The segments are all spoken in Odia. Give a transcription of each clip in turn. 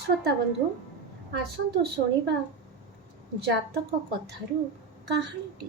ଶ୍ରୋତା ବନ୍ଧୁ ଆସନ୍ତୁ ଶୁଣିବା ଜାତକ କଥାରୁ କାହାଣୀଟି।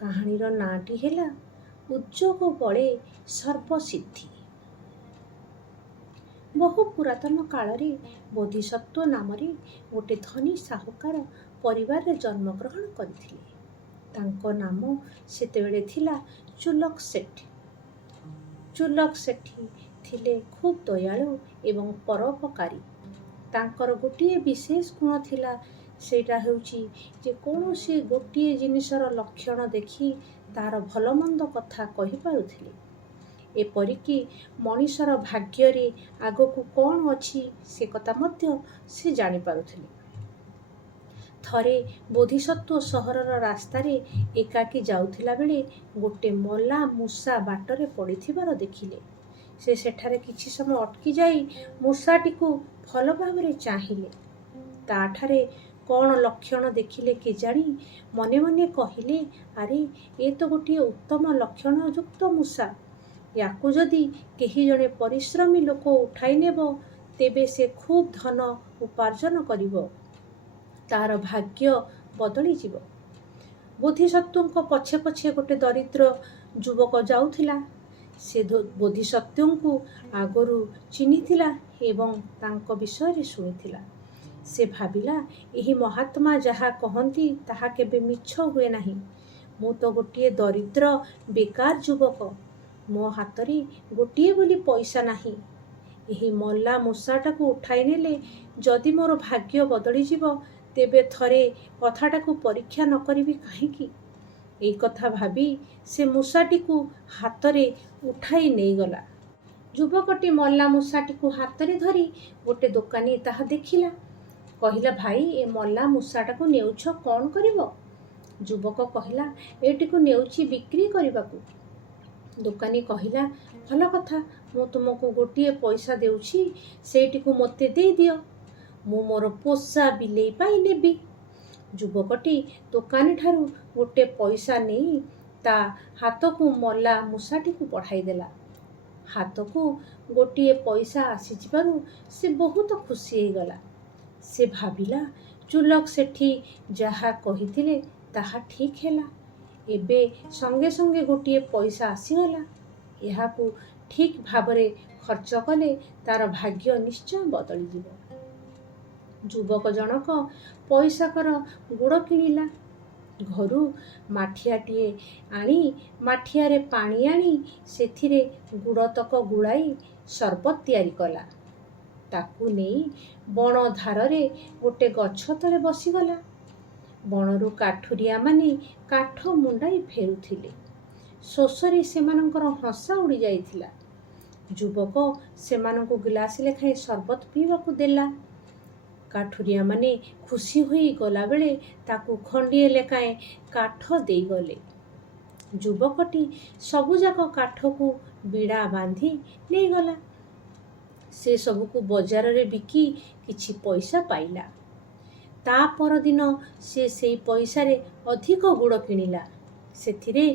କାହାଣୀର ନାଁଟି ହେଲା ଉଦ୍ଯୋଗ ବଳେ ସର୍ବସିଦ୍ଧି। ବହୁ ପୁରାତନ କାଳରେ ବୋଧିସତ୍ତ୍ୱ ନାମରେ ଗୋଟେ ଧନୀ ସାହୁକାର ପରିବାରରେ ଜନ୍ମଗ୍ରହଣ କରିଥିଲେ। ତାଙ୍କ ନାମ ସେତେବେଳେ ଥିଲା ଚୁଲକ ସେଠୀ। ଚୁଲକ ସେଠୀ ଥିଲେ ଖୁବ୍ ଦୟାଳୁ ଏବଂ ପରୋପକାରୀ। ତାଙ୍କର ଗୋଟିଏ ବିଶେଷ ଗୁଣ ଥିଲା, ସେଇଟା ହେଉଛି ଯେ କୌଣସି ଗୋଟିଏ ଜିନିଷର ଲକ୍ଷଣ ଦେଖି ତାର ଭଲମନ୍ଦ କଥା କହିପାରୁଥିଲେ। ଏପରିକି ମଣିଷର ଭାଗ୍ୟରେ ଆଗକୁ କ'ଣ ଅଛି ସେ କଥା ମଧ୍ୟ ସେ ଜାଣିପାରୁଥିଲେ। ଥରେ ବୋଧିସତ୍ତ୍ୱ ସହରର ରାସ୍ତାରେ ଏକାକୀ ଯାଉଥିଲା ବେଳେ ଗୋଟେ ମଲା ମୂଷା ବାଟରେ ପଡ଼ିଥିବାର ଦେଖିଲେ। ସେ ସେଠାରେ କିଛି ସମୟ ଅଟକି ଯାଇ ମୂଷାଟିକୁ ଭଲ ଭାବରେ ଚାହିଁଲେ। ତାଠାରେ କ'ଣ ଲକ୍ଷଣ ଦେଖିଲେ କେଜାଣି ମନେ ମନେ କହିଲେ, ଆରେ ଏ ତ ଗୋଟିଏ ଉତ୍ତମ ଲକ୍ଷଣଯୁକ୍ତ ମୂଷା। ୟାକୁ ଯଦି କେହି ଜଣେ ପରିଶ୍ରମୀ ଲୋକ ଉଠାଇ ନେବ ତେବେ ସେ ଖୁବ୍ ଧନ ଉପାର୍ଜନ କରିବ, ତାର ଭାଗ୍ୟ ବଦଳିଯିବ। ବୋଧିସତ୍ତ୍ୱଙ୍କ ପଛେ ପଛେ ଗୋଟେ ଦରିଦ୍ର ଯୁବକ ଯାଉଥିଲା। ସେ ବୋଧିସତ୍ତ୍ୱଙ୍କୁ ଆଗରୁ ଚିହ୍ନିଥିଲା ଏବଂ ତାଙ୍କ ବିଷୟରେ ଶୁଣିଥିଲା। ସେ ଭାବିଲା, ଏହି ମହାତ୍ମା ଯାହା କହନ୍ତି ତାହା କେବେ ମିଛ ହୁଏ ନାହିଁ। ମୁଁ ତ ଗୋଟିଏ ଦରିଦ୍ର ବେକାର ଯୁବକ, ମୋ ହାତରେ ଗୋଟିଏ ବୋଲି ପଇସା ନାହିଁ। ଏହି ମଲା ମୂଷାଟାକୁ ଉଠାଇ ନେଲେ ଯଦି ମୋର ଭାଗ୍ୟ ବଦଳିଯିବ ତେବେ ଥରେ କଥାଟାକୁ ପରୀକ୍ଷା ନ କରିବି କାହିଁକି? ଏଇ କଥା ଭାବି ସେ ମୂଷାଟିକୁ ହାତରେ ଉଠାଇ ନେଇଗଲା। ଯୁବକଟି ମଲା ମୂଷାଟିକୁ ହାତରେ ଧରି ଗୋଟେ ଦୋକାନୀ ତାହା ଦେଖିଲା। କହିଲା, ଭାଇ, ଏ ମଲା ମୂଷାଟାକୁ ନେଉଛ କ'ଣ କରିବ? ଯୁବକ କହିଲା, ଏଟିକୁ ନେଉଛି ବିକ୍ରି କରିବାକୁ। ଦୋକାନୀ କହିଲା, ଭଲ କଥା, ମୁଁ ତୁମକୁ ଗୋଟିଏ ପଇସା ଦେଉଛି, ସେଇଟିକୁ ମୋତେ ଦେଇଦିଅ, ମୁଁ ମୋର ପୋଷା ବିଲେଇ ପାଇଁ ନେବି। ଯୁବକଟି ଦୋକାନୀଠାରୁ ଗୋଟେ ପଇସା ନେଇ ତା ହାତକୁ ମଲା ମୂଷାଟିକୁ ବଢ଼ାଇଦେଲା। ହାତକୁ ଗୋଟିଏ ପଇସା ଆସିଯିବାରୁ ସେ ବହୁତ ଖୁସି ହେଇଗଲା। ସେ ଭାବିଲା, ଚୁଲକ ସେଠୀ ଯାହା କହିଥିଲେ ତାହା ଠିକ୍ ହେଲା। ଏବେ ସଙ୍ଗେ ସଙ୍ଗେ ଗୋଟିଏ ପଇସା ଆସିଗଲା। ଏହାକୁ ଠିକ୍ ଭାବରେ ଖର୍ଚ୍ଚ କଲେ ତାର ଭାଗ୍ୟ ନିଶ୍ଚୟ ବଦଳିଯିବ। ଯୁବକ ଜଣକ ପଇସାକର ଗୁଡ଼ କିଣିଲା। ଘରୁ ମାଠିଆଟିଏ ଆଣି ମାଠିଆରେ ପାଣି ଆଣି ସେଥିରେ ଗୁଡ଼ତକ ଗୁଳାଇ ସର୍ବତ ତିଆରି କଲା। ତାକୁ ନେଇ ବଣ ଧାରରେ ଗୋଟେ ଗଛ ତଳେ ବସିଗଲା। ବଣରୁ କାଠୁରିଆମାନେ କାଠ ମୁଣ୍ଡାଇ ଫେରୁଥିଲେ। ଶୋଷରେ ସେମାନଙ୍କର ହସା ଉଡ଼ି ଯାଇଥିଲା। ଯୁବକ ସେମାନଙ୍କୁ ଗିଲାସେ ଲେଖାଏଁ ସର୍ବତ ପିଇବାକୁ ଦେଲା। କାଠୁରିଆମାନେ ଖୁସି ହୋଇ ଗଲାବେଳେ ତାକୁ ଖଣ୍ଡିଏ ଲେଖାଏଁ କାଠ ଦେଇଗଲେ। ଯୁବକଟି ସବୁଯାକ କାଠକୁ ବିଡ଼ା ବାନ୍ଧି ନେଇଗଲା। ସେ ସବୁକୁ ବଜାରରେ ବିକି କିଛି ପଇସା ପାଇଲା। ତା ପରଦିନ ସେ ସେଇ ପଇସାରେ ଅଧିକ ଗୁଡ଼ କିଣିଲା। ସେଥିରେ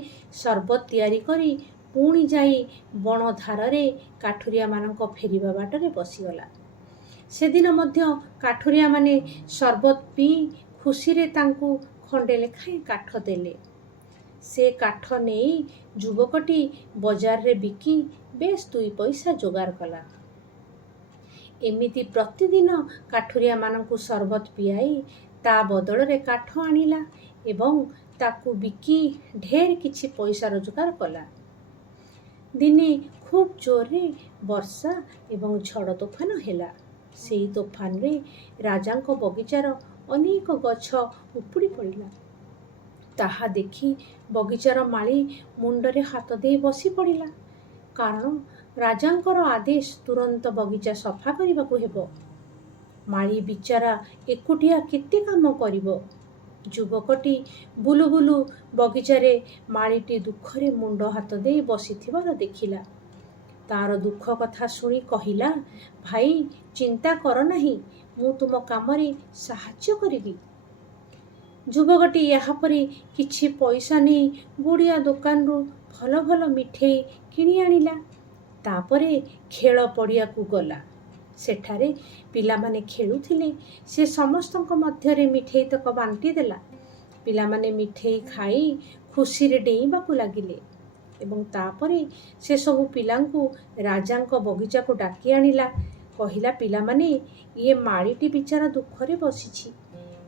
ସର୍ବତ ତିଆରି କରି ପୁଣି ଯାଇ ବଣ ଧାରରେ କାଠୁରିଆମାନଙ୍କ ଫେରିବା ବାଟରେ ବସିଗଲା। ସେଦିନ ମଧ୍ୟ କାଠୁରିଆମାନେ ସର୍ବତ ପିଇ ଖୁସିରେ ତାଙ୍କୁ ଖଣ୍ଡେ ଲେଖାଏଁ କାଠ ଦେଲେ। ସେ କାଠ ନେଇ ଯୁବକଟି ବଜାରରେ ବିକି ବେଶ୍ 2 ପଇସା ଯୋଗାଡ଼ କଲା। ଏମିତି ପ୍ରତିଦିନ କାଠୁରିଆମାନଙ୍କୁ ସର୍ବତ ପିଆଇ ତା ବଦଳରେ କାଠ ଆଣିଲା ଏବଂ ତାକୁ ବିକି ଢେର କିଛି ପଇସା ରୋଜଗାର କଲା। ଦିନେ ଖୁବ୍ ଜୋରରେ ବର୍ଷା ଏବଂ ଝଡ଼ ତୋଫାନ ହେଲା। ସେହି ତୋଫାନରେ ରାଜାଙ୍କ ବଗିଚାର ଅନେକ ଗଛ ଉପୁଡ଼ି ପଡ଼ିଲା। ତାହା ଦେଖି ବଗିଚାର ମାଳି ମୁଣ୍ଡରେ ହାତ ଦେଇ ବସି ପଡ଼ିଲା। କାରଣ ରାଜାଙ୍କର ଆଦେଶ ତୁରନ୍ତ ବଗିଚା ସଫା କରିବାକୁ ହେବ। ମାଳି ବିଚାରା ଏକୁଟିଆ କେତେ କାମ କରିବ? ଯୁବକଟି ବୁଲୁ ବୁଲୁ ବଗିଚାରେ ମାଳିଟି ଦୁଃଖରେ ମୁଣ୍ଡ ହାତ ଦେଇ ବସିଥିବାର ଦେଖିଲା। ତାର ଦୁଃଖ କଥା ଶୁଣି କହିଲା, ଭାଇ, ଚିନ୍ତା କର ନାହିଁ, ମୁଁ ତୁମ କାମରେ ସାହାଯ୍ୟ କରିବି। ଯୁବକଟି ଏହାପରେ କିଛି ପଇସା ନେଇ ଗୁଡ଼ିଆ ଦୋକାନରୁ ଭଲ ଭଲ ମିଠେଇ କିଣି ଆଣିଲା। ତାପରେ ଖେଳ ପଡ଼ିଆକୁ ଗଲା। ସେଠାରେ ପିଲାମାନେ ଖେଳୁଥିଲେ। ସେ ସମସ୍ତଙ୍କ ମଧ୍ୟରେ ମିଠେଇ ତକ ବାଣ୍ଟି ଦେଲା। ପିଲାମାନେ ମିଠେଇ ଖାଇ ଖୁସିରେ ଡେଇଁବାକୁ ଲାଗିଲେ ଏବଂ ତାପରେ ସେ ସବୁ ପିଲାଙ୍କୁ ରାଜାଙ୍କ ବଗିଚାକୁ ଡାକି ଆଣିଲା। କହିଲା, ପିଲାମାନେ, ଇଏ ମାଳିଟି ବିଚାରା ଦୁଃଖରେ ବସିଛି।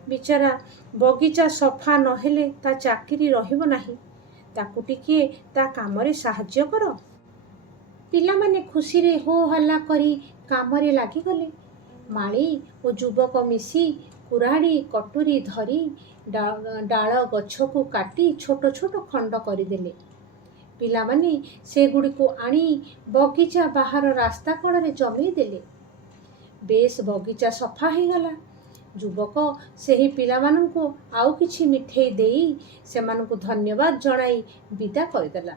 ବିଚାରା ବଗିଚା ସଫା ନହେଲେ ତା ଚାକିରି ରହିବ ନାହିଁ। ତାକୁ ଟିକିଏ ତା କାମରେ ସାହାଯ୍ୟ କର। ପିଲାମାନେ ଖୁସିରେ ହୋ ହଲ୍ଲା କରି କାମରେ ଲାଗିଗଲେ। ମାଳି ଓ ଯୁବକ ମିଶି କୁରାଢ଼ୀ କଟୁରୀ ଧରି ଡାଳ ଗଛକୁ କାଟି ଛୋଟ ଛୋଟ ଖଣ୍ଡ କରିଦେଲେ। ପିଲାମାନେ ସେଗୁଡ଼ିକୁ ଆଣି ବଗିଚା ବାହାର ରାସ୍ତା କଡ଼ରେ ଜମେଇ ଦେଲେ। ବେଶ୍ ବଗିଚା ସଫା ହେଇଗଲା। ଯୁବକ ସେହି ପିଲାମାନଙ୍କୁ ଆଉ କିଛି ମିଠେଇ ଦେଇ ସେମାନଙ୍କୁ ଧନ୍ୟବାଦ ଜଣାଇ ବିଦା କରିଦେଲା।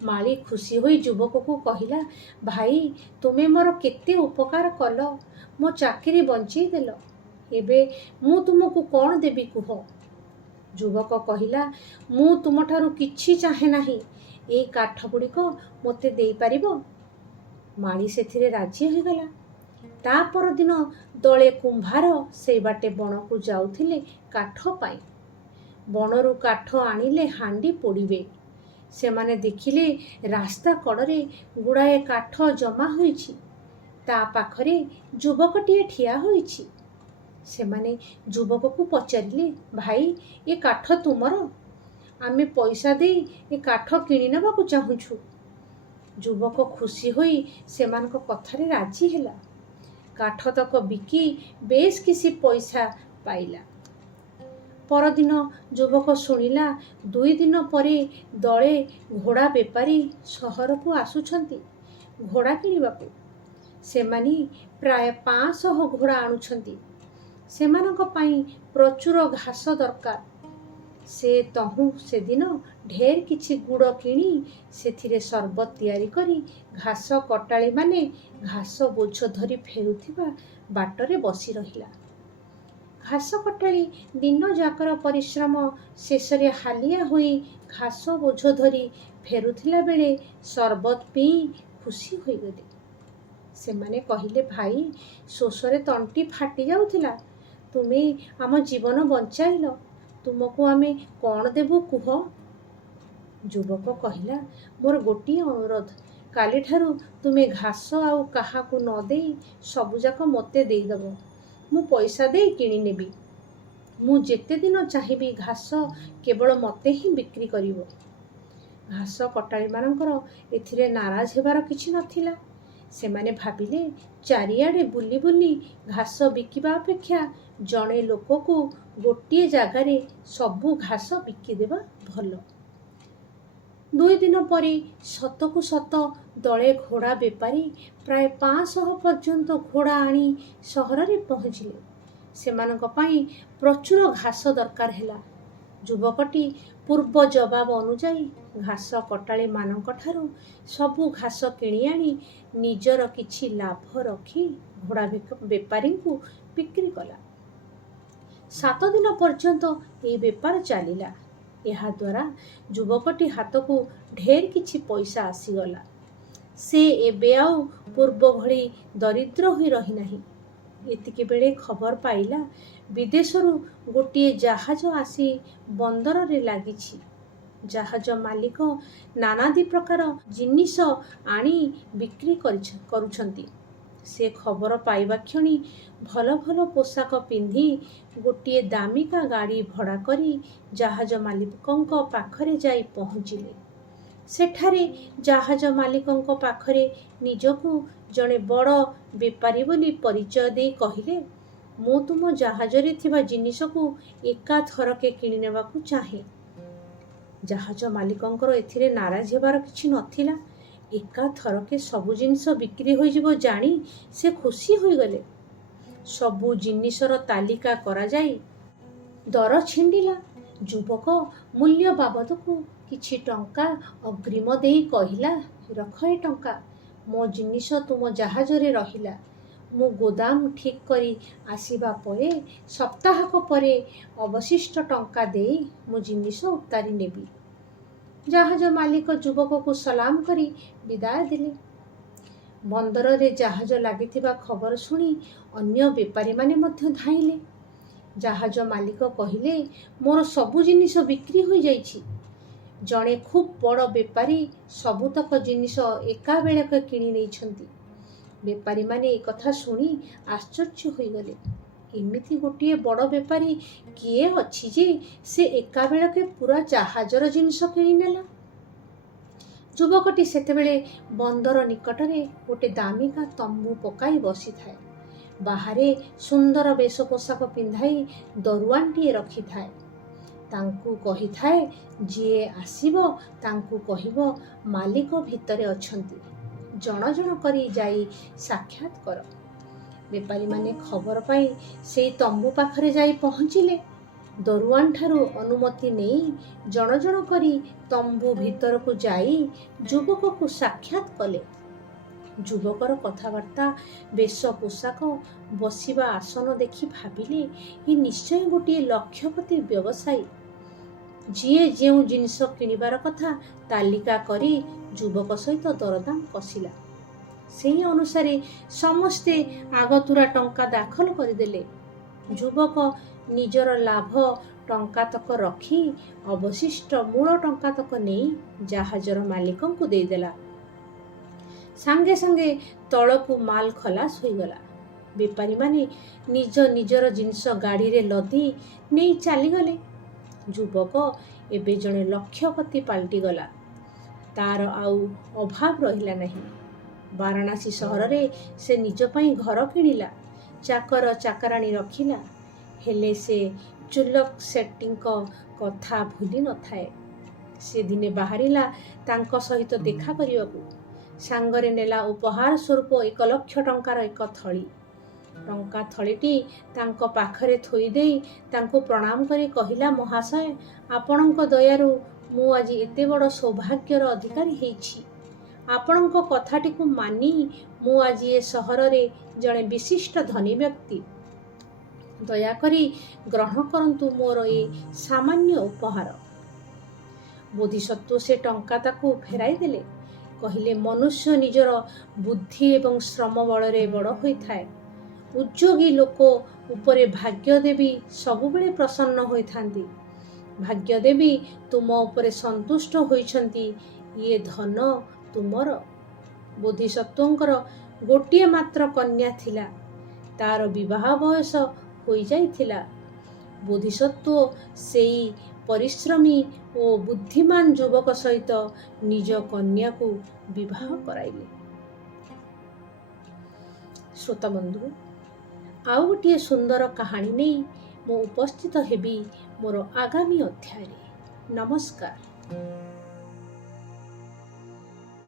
ମାଳି ଖୁସି ହୋଇ ଯୁବକକୁ କହିଲା, ଭାଇ, ତୁମେ ମୋର କେତେ ଉପକାର କଲ। ମୋ ଚାକିରି ବଞ୍ଚେଇ ଦେଲ। ଏବେ ମୁଁ ତୁମକୁ କ'ଣ ଦେବି କୁହ? ଯୁବକ କହିଲା, ମୁଁ ତୁମଠାରୁ କିଛି ଚାହେଁ ନାହିଁ। ଏଇ କାଠଗୁଡ଼ିକ ମୋତେ ଦେଇପାରିବ? ମାଳି ସେଥିରେ ରାଜି ହୋଇଗଲା। ତା ପରଦିନ ଦଳେ କୁମ୍ଭାର ସେଇ ବାଟେ ବଣକୁ ଯାଉଥିଲେ କାଠ ପାଇଁ। ବଣରୁ କାଠ ଆଣିଲେ ହାଣ୍ଡି ପୋଡ଼ିବେ। ସେମାନେ ଦେଖିଲେ ରାସ୍ତା କଡ଼ରେ ଗୁଡ଼ାଏ କାଠ ଜମା ହୋଇଛି। ତା ପାଖରେ ଯୁବକଟିଏ ଠିଆ ହୋଇଛି। ସେମାନେ ଯୁବକକୁ ପଚାରିଲେ, ଭାଇ, ଏ କାଠ ତୁମର? ଆମେ ପଇସା ଦେଇ ଏ କାଠ କିଣି ନେବାକୁ ଚାହୁଁଛୁ। ଯୁବକ ଖୁସି ହୋଇ ସେମାନଙ୍କ କଥାରେ ରାଜି ହେଲା। କାଠତକ ବିକି ବେଶ୍ କିଛି ପଇସା ପାଇଲା। ପରଦିନ ଯୁବକ ଶୁଣିଲା 2 ଦିନ ପରେ ଦଳେ ଘୋଡ଼ା ବେପାରୀ ସହରକୁ ଆସୁଛନ୍ତି ଘୋଡ଼ା କିଣିବାକୁ। ସେମାନେ ପ୍ରାୟ 500 ଘୋଡ଼ା ଆଣୁଛନ୍ତି। ସେମାନଙ୍କ ପାଇଁ ପ୍ରଚୁର ଘାସ ଦରକାର। ସେ ତହୁଁ ସେଦିନ ଢେର କିଛି ଗୁଡ଼ କିଣି ସେଥିରେ ସରବତ ତିଆରି କରି ଘାସ କଟାଳିମାନେ ଘାସ ବୋଝ ଧରି ଫେରୁଥିବା ବାଟରେ ବସି ରହିଲା। ଘାସ କଟାଳି ଦିନ ଯାକର ପରିଶ୍ରମ ଶେଷରେ ହାଲିଆ ହୋଇ ଘାସ ବୋଝ ଧରି ଫେରୁଥିଲା ବେଳେ ସରବତ ପିଇ ଖୁସି ହୋଇଗଲେ। ସେମାନେ କହିଲେ, ଭାଇ, ଶୋଷରେ ତଣ୍ଟି ଫାଟି ଯାଉଥିଲା। ତୁମେ ଆମ ଜୀବନ ବଞ୍ଚାଇଲ। ତୁମକୁ ଆମେ କ'ଣ ଦେବୁ କୁହ? ଯୁବକ କହିଲା, ମୋର ଗୋଟିଏ ଅନୁରୋଧ। କାଲିଠାରୁ ତୁମେ ଘାସ ଆଉ କାହାକୁ ନ ଦେଇ ସବୁଯାକ ମୋତେ ଦେଇଦେବ। ମୁଁ ପଇସା ଦେଇ କିଣି ନେବି। ମୁଁ ଯେତେ ଦିନ ଚାହିଁବି ଘାସ କେବଳ ମୋତେ ହିଁ ବିକ୍ରି କରିବ। ଘାସ କଟାଳିମାନଙ୍କର ଏଥିରେ ନାରାଜ ହେବାର କିଛି ନଥିଲା। ସେମାନେ ଭାବିଲେ, ଚାରିଆଡ଼େ ବୁଲି ବୁଲି ଘାସ ବିକିବା ଅପେକ୍ଷା ଜଣେ ଲୋକକୁ ଗୋଟିଏ ଜାଗାରେ ସବୁ ଘାସ ବିକିଦେବା ଭଲ। 2 ଦିନ ପରେ ସତକୁ ସତ ଦଳେ ଘୋଡ଼ା ବେପାରୀ ପ୍ରାୟ 500 ପର୍ଯ୍ୟନ୍ତ ଘୋଡ଼ା ଆଣି ସହରରେ ପହଞ୍ଚିଲେ। ସେମାନଙ୍କ ପାଇଁ ପ୍ରଚୁର ଘାସ ଦରକାର ହେଲା। ଯୁବକଟି ପୂର୍ବ ଜବାବ ଅନୁଯାୟୀ ଘାସ କଟାଳିମାନଙ୍କଠାରୁ ସବୁ ଘାସ କିଣି ଆଣି ନିଜର କିଛି ଲାଭ ରଖି ଘୋଡ଼ା ବେପାରୀଙ୍କୁ ବିକ୍ରି କଲା। 7 ଦିନ ପର୍ଯ୍ୟନ୍ତ ଏହି ବେପାର ଚାଲିଲା। ଏହାଦ୍ୱାରା ଯୁବକଟି ହାତକୁ ଢେର କିଛି ପଇସା ଆସିଗଲା। ସେ ଏବେ ଆଉ ପୂର୍ବ ଭଳି ଦରିଦ୍ର ହୋଇ ରହିନାହିଁ। ଏତିକି ବେଳେ ଖବର ପାଇଲା, ବିଦେଶରୁ ଗୋଟିଏ ଜାହାଜ ଆସି ବନ୍ଦରରେ ଲାଗିଛି। ଜାହାଜ ମାଲିକ ନାନାଦି ପ୍ରକାର ଜିନିଷ ଆଣି ବିକ୍ରି କରୁଛନ୍ତି। ସେ ଖବର ପାଇବା କ୍ଷଣି ଭଲ ଭଲ ପୋଷାକ ପିନ୍ଧି ଗୋଟିଏ ଦାମିକା ଗାଡ଼ି ଭଡ଼ା କରି ଜାହାଜ ମାଲିକଙ୍କ ପାଖରେ ଯାଇ ପହଞ୍ଚିଲେ। ସେଠାରେ ଜାହାଜ ମାଲିକଙ୍କ ପାଖରେ ନିଜକୁ ଜଣେ ବଡ଼ ବେପାରୀ ବୋଲି ପରିଚୟ ଦେଇ କହିଲେ, ମୁଁ ତୁମ ଜାହାଜରେ ଥିବା ଜିନିଷକୁ ଏକାଥରକେ କିଣି ନେବାକୁ ଚାହେଁ। ଜାହାଜ ମାଲିକଙ୍କର ଏଥିରେ ନାରାଜ ହେବାର କିଛି ନଥିଲା। ଏକାଥରକେ ସବୁ ଜିନିଷ ବିକ୍ରି ହୋଇଯିବ ଜାଣି ସେ ଖୁସି ହୋଇଗଲେ। ସବୁ ଜିନିଷର ତାଲିକା କରାଯାଇ ଦର ଛିଣ୍ଡିଲା। ଯୁବକ ମୂଲ୍ୟ ବାବଦକୁ କିଛି ଟଙ୍କା ଅଗ୍ରିମ ଦେଇ କହିଲା, ରଖ ଏ ଟଙ୍କା। ମୋ ଜିନିଷ ତୁମ ଜାହାଜରେ ରହିଲା। ମୁଁ ଗୋଦାମ ଠିକ୍ କରି ଆସିବା ପରେ ସପ୍ତାହକ ପରେ ଅବଶିଷ୍ଟ ଟଙ୍କା ଦେଇ ମୋ ଜିନିଷ ଉତାରି ନେବି। ଜାହାଜ ମାଲିକ ଯୁବକକୁ ସଲାମ କରି ବିଦାୟ ଦେଲେ। ବନ୍ଦରରେ ଜାହାଜ ଲାଗିଥିବା ଖବର ଶୁଣି ଅନ୍ୟ ବେପାରୀମାନେ ମଧ୍ୟ ଧାଇଁଲେ। ଜାହାଜ ମାଲିକ କହିଲେ, ମୋର ସବୁ ଜିନିଷ ବିକ୍ରି ହୋଇଯାଇଛି। ଜଣେ ଖୁବ୍ ବଡ଼ ବେପାରୀ ସବୁତକ ଜିନିଷ ଏକାବେଳକେ କିଣି ନେଇଛନ୍ତି। ବେପାରୀମାନେ ଏ କଥା ଶୁଣି ଆଶ୍ଚର୍ଯ୍ୟ ହୋଇଗଲେ। ଏମିତି ଗୋଟିଏ ବଡ଼ ବେପାରୀ କିଏ ଅଛି ଯେ ସେ ଏକାବେଳକେ ପୁରା ଜାହାଜର ଜିନିଷ କିଣିନେଲା? ଯୁବକଟି ସେତେବେଳେ ବନ୍ଦର ନିକଟରେ ଗୋଟେ ଦାମିକା ତମ୍ବୁ ପକାଇ ବସିଥାଏ। ବାହାରେ ସୁନ୍ଦର ବେଶ ପୋଷାକ ପିନ୍ଧାଇ ଦରୁଆନ୍ଟିଏ ରଖିଥାଏ। ତାଙ୍କୁ କହିଥାଏ, ଯିଏ ଆସିବ ତାଙ୍କୁ କହିବ ମାଲିକ ଭିତରେ ଅଛନ୍ତି, ଜଣ ଜଣ କରି ଯାଇ ସାକ୍ଷାତ କର। ବେପାରୀମାନେ ଖବର ପାଇ ସେଇ ତମ୍ବୁ ପାଖରେ ଯାଇ ପହଞ୍ଚିଲେ। ଦରୁଆନ୍ଠାରୁ ଅନୁମତି ନେଇ ଜଣ ଜଣ କରି ତମ୍ବୁ ଭିତରକୁ ଯାଇ ଯୁବକକୁ ସାକ୍ଷାତ କଲେ। ଯୁବକର କଥାବାର୍ତ୍ତା, ବେଶ ପୋଷାକ, ବସିବା ଆସନ ଦେଖି ଭାବିଲେ, ଏ ନିଶ୍ଚୟ ଗୋଟିଏ ଲକ୍ଷପତି ବ୍ୟବସାୟୀ। ଯିଏ ଯେଉଁ ଜିନିଷ କିଣିବାର କଥା ତାଲିକା କରି ଯୁବକ ସହିତ ଦରଦାମ କଷିଲା। ସେହି ଅନୁସାରେ ସମସ୍ତେ ଆଗତୁରା ଟଙ୍କା ଦାଖଲ କରିଦେଲେ। ଯୁବକ ନିଜର ଲାଭ ଟଙ୍କାତକ ରଖି ଅବଶିଷ୍ଟ ମୂଳ ଟଙ୍କାତକ ନେଇ ଜାହାଜର ମାଲିକଙ୍କୁ ଦେଇଦେଲା। ସାଙ୍ଗେ ସାଙ୍ଗେ ତଳକୁ ମାଲ ଖଲାସ ହୋଇଗଲା। ବେପାରୀମାନେ ନିଜ ନିଜର ଜିନିଷ ଗାଡ଼ିରେ ଲଦି ନେଇ ଚାଲିଗଲେ। ଯୁବକ ଏବେ ଜଣେ ଲକ୍ଷପତି ପାଲଟିଗଲା। ତାର ଆଉ ଅଭାବ ରହିଲା ନାହିଁ। ବାରାଣାସୀ ସହରରେ ସେ ନିଜ ପାଇଁ ଘର କିଣିଲା, ଚାକର ଚାକରାଣୀ ରଖିଲା। ହେଲେ ସେ ଚୁଲକ ସେଟ୍ଟିଙ୍କ କଥା ଭୁଲି ନଥାଏ। ସେ ଦିନେ ବାହାରିଲା ତାଙ୍କ ସହିତ ଦେଖା କରିବାକୁ। ସାଙ୍ଗରେ ନେଲା ଉପହାର ସ୍ୱରୂପ 1,00,000 ଟଙ୍କାର ଏକ ଥଳି। ଟଙ୍କା ଥଳିଟି ତାଙ୍କ ପାଖରେ ଥୋଇଦେଇ ତାଙ୍କୁ ପ୍ରଣାମ କରି କହିଲା, ମହାଶୟ, ଆପଣଙ୍କ ଦୟାରୁ ମୁଁ ଆଜି ଏତେ ବଡ଼ ସୌଭାଗ୍ୟର ଅଧିକାରୀ ହେଇଛି। ଆପଣଙ୍କ କଥାଟିକୁ ମାନି ମୁଁ ଆଜି ଏ ସହରରେ ଜଣେ ବିଶିଷ୍ଟ ଧନୀ ବ୍ୟକ୍ତି। ଦୟାକରି ଗ୍ରହଣ କରନ୍ତୁ ମୋର ଏ ସାମାନ୍ୟ ଉପହାର। ବୋଧିସତ୍ତ୍ୱ ସେ ଟଙ୍କା ତାକୁ ଫେରାଇ ଦେଲେ। କହିଲେ, ମନୁଷ୍ୟ ନିଜର ବୁଦ୍ଧି ଏବଂ ଶ୍ରମ ବଳରେ ବଡ଼ ହୋଇଥାଏ। ଉଦ୍ଯୋଗୀ ଲୋକ ଉପରେ ଭାଗ୍ୟଦେବୀ ସବୁବେଳେ ପ୍ରସନ୍ନ ହୋଇଥାନ୍ତି। ଭାଗ୍ୟଦେବୀ ତୁମ ଉପରେ ସନ୍ତୁଷ୍ଟ ହୋଇଛନ୍ତି। ଇଏ ଧନ ତୁମର। ବୋଧିସତ୍ତ୍ୱଙ୍କର ଗୋଟିଏ ମାତ୍ର କନ୍ୟା ଥିଲା। ତାର ବିବାହ ବୟସ ହୋଇଯାଇଥିଲା। ବୋଧିସତ୍ତ୍ୱ ସେଇ ପରିଶ୍ରମୀ ଓ ବୁଦ୍ଧିମାନ ଯୁବକ ସହିତ ନିଜ କନ୍ୟାକୁ ବିବାହ କରାଇଲେ। ଶ୍ରୋତାବନ୍ଧୁ, ଆଉ ଗୋଟିଏ ସୁନ୍ଦର କାହାଣୀ ନେଇ ମୁଁ ଉପସ୍ଥିତ ହେବି ମୋର ଆଗାମୀ ଅଧ୍ୟାୟରେ। ନମସ୍କାର।